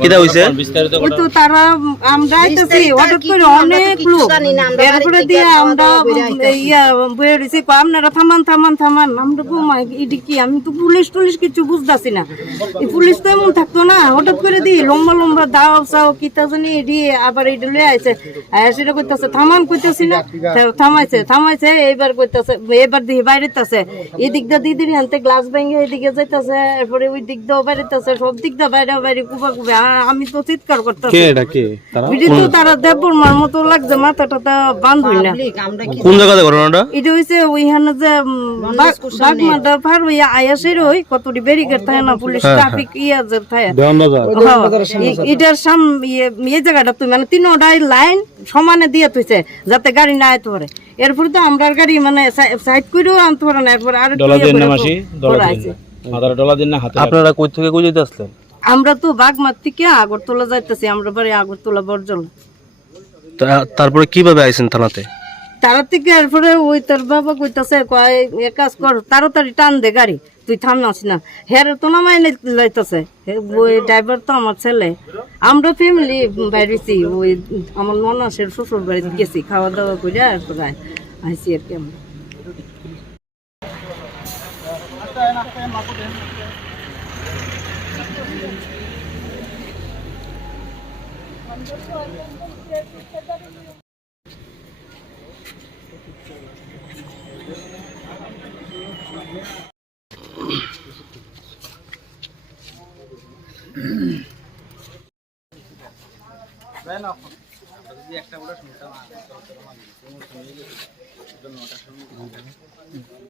কিটা হইছে ওই তো তারা আমরা আইতাছি হঠাৎ করে অনেক লোক এরপরে দিয়ে আমরা ইয়া বইয়ে দিছি আপনারা থামান থামান থামান আমরা ঘুমাই এটি কি আমি তো পুলিশ টুলিশ কিছু বুঝতাছি না এই পুলিশ তো এমন থাকতো না হঠাৎ করে দিই লম্বা লম্বা দাও চাও কিতা জানি এটি আবার এটি লয়ে আইছে সেটা কইতাছে থামান কইতাছি না থামাইছে এইবার কইতাছে এবার দিই বাইরেতাছে এদিক দা দিদির হাতে গ্লাস ভেঙে এদিকে যাইতাছে এরপরে ওই দিক দাও বাইরেতাছে সব দিক দা বাইরে বাইরে কুবা কুবা আমি তো চিৎকার করতেছি কে এটা কে তারা তো তারা দেবর মার মতো লাগছে মাথাটা তা বান্ধুই না কোন জায়গাতে ঘটনাটা এটা হইছে ওইখানে যে বাগমাটা পার হইয়া আয়াসের ওই কতটি ব্যারিকেড থাকে না পুলিশ ট্রাফিক ইয়া যে থাকে এটার এই জায়গাটা তুই মানে তিনটাই লাইন সমানে দিয়ে তুইছে যাতে গাড়ি না আইতে পারে এরপরে তো আমরা গাড়ি মানে সাইড করেও আনতে পারে না এরপর আর আপনারা কই থেকে কই যেতে আসলেন আমরা তো বাগমার থেকে আগরতলা যাইতেছি আমরা বাড়ি আগরতলা বর্জন তারপরে কিভাবে আইছেন থানাতে তারা থেকে এরপরে ওই তোর বাবা কইতাছে কয় এক কাজ কর তাড়াতাড়ি টান দে গাড়ি তুই থামনাস না হের তো নামাই লাইতেছে ওই ড্রাইভার তো আমার ছেলে আমরা ফ্যামিলি বাইরেছি ওই আমার ননাসের শ্বশুর বাড়িতে গেছি খাওয়া দাওয়া করে এরপরে আইসি আর কি আমরা